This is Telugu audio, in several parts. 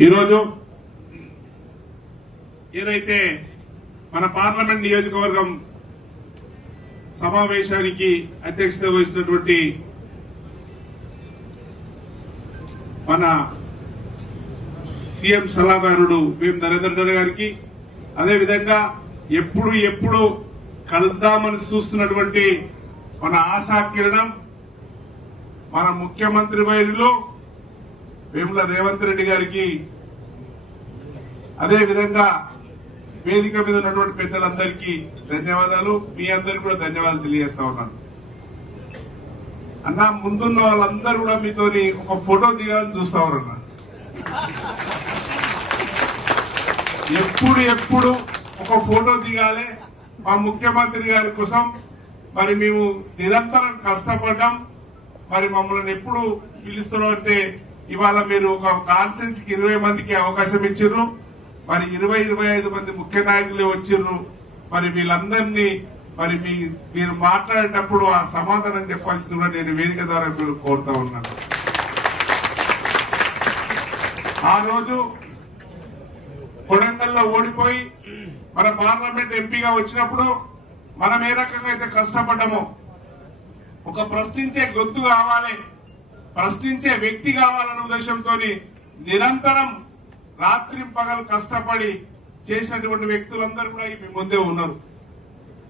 ఈరోజు ఏదైతే మన పార్లమెంట్ నియోజకవర్గం సమావేశానికి అధ్యక్షత వహిస్తున్నటువంటి మన సీఎం సలహాదారుడు వేం నరేంద్ర గారికి అదేవిధంగా ఎప్పుడు ఎప్పుడు కలుద్దామని చూస్తున్నటువంటి మన ఆశా కిరణం మన ముఖ్యమంత్రి వైరులో వేముల రేవంత్ రెడ్డి గారికి అదే విధంగా వేదిక మీద ఉన్నటువంటి పెద్దలందరికీ ధన్యవాదాలు. మీ అందరికీ కూడా ధన్యవాదాలు తెలియజేస్తా ఉన్నాను. అన్న ముందున్న వాళ్ళందరూ కూడా మీతోని ఒక ఫోటో దిగాలని చూస్తా ఉన్నారన్న ఎప్పుడు ఎప్పుడు ఒక ఫోటో దిగాలి. మా ముఖ్యమంత్రి గారి కోసం మరి మేము నిరంతరం కష్టపడ్డాం. మరి మమ్మల్ని ఎప్పుడు పిలుస్తున్నాం అంటే ఇవాళ మీరు ఒక కాన్ఫరెన్స్కి ఇరవై మందికి అవకాశం ఇచ్చారు. మరి ఇరవై ఇరవై ఐదు మంది ముఖ్య నాయకులే వచ్చిర్రు. మరి వీళ్ళందరినీ మరి మీ మీరు మాట్లాడేటప్పుడు ఆ సమాధానం చెప్పాల్సింది కూడా నేను వేదిక ద్వారా మీరు కోరుతా ఉన్నాను. ఆ రోజు కొడంగల్లో ఓడిపోయి మన పార్లమెంట్ ఎంపీగా వచ్చినప్పుడు మనం ఏ రకంగా అయితే కష్టపడ్డామో ఒక ప్రశ్నించే గొంతు కావాలి ప్రశ్నించే వ్యక్తి కావాలనే ఉద్దేశంతో నిరంతరం రాత్రి పగలు కష్టపడి చేసినటువంటి వ్యక్తులందరూ కూడా మీ ముందే ఉన్నారు.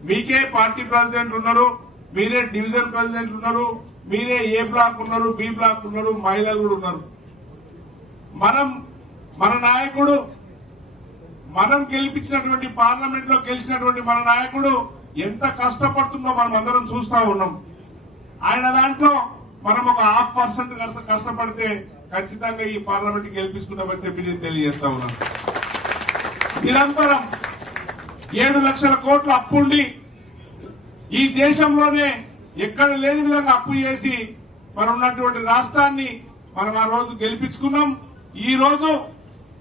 మీకే పార్టీ ప్రెసిడెంట్ ఉన్నారు మీరే డివిజన్ ప్రెసిడెంట్ ఉన్నారు మీరే ఏ బ్లాక్ ఉన్నారు బి బ్లాక్ ఉన్నారు మహిళలు కూడా ఉన్నారు. మనం మన నాయకుడు మనం గెలిపించినటువంటి పార్లమెంట్లో గెలిచినటువంటి మన నాయకుడు ఎంత కష్టపడుతుందో మనం అందరం చూస్తా ఉన్నాం. ఆయన దాంట్లో మనం ఒక హాఫ్ పర్సెంట్ కష్టపడితే ఖచ్చితంగా ఈ పార్లమెంట్ గెలిపించుకుంటామని చెప్పి నేను తెలియజేస్తా ఉన్నాను నిరంతరం ఏడు లక్షల కోట్ల అప్పుండి ఈ దేశంలోనే ఎక్కడ లేని విధంగా అప్పు చేసి మనం ఉన్నటువంటి రాష్ట్రాన్ని మనం ఆ రోజు గెలిపించుకున్నాం. ఈ రోజు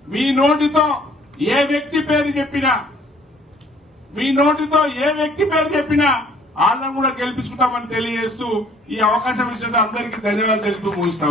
మీ నోటితో ఏ వ్యక్తి పేరు చెప్పినా మీ నోటితో ఏ వ్యక్తి పేరు చెప్పినా వాళ్ళని కూడా గెలిపించుకుంటామని తెలియజేస్తూ ఈ అవకాశం ఇచ్చినట్టు అందరికీ ధన్యవాదాలు తెలుపుతూ ముగిస్తాం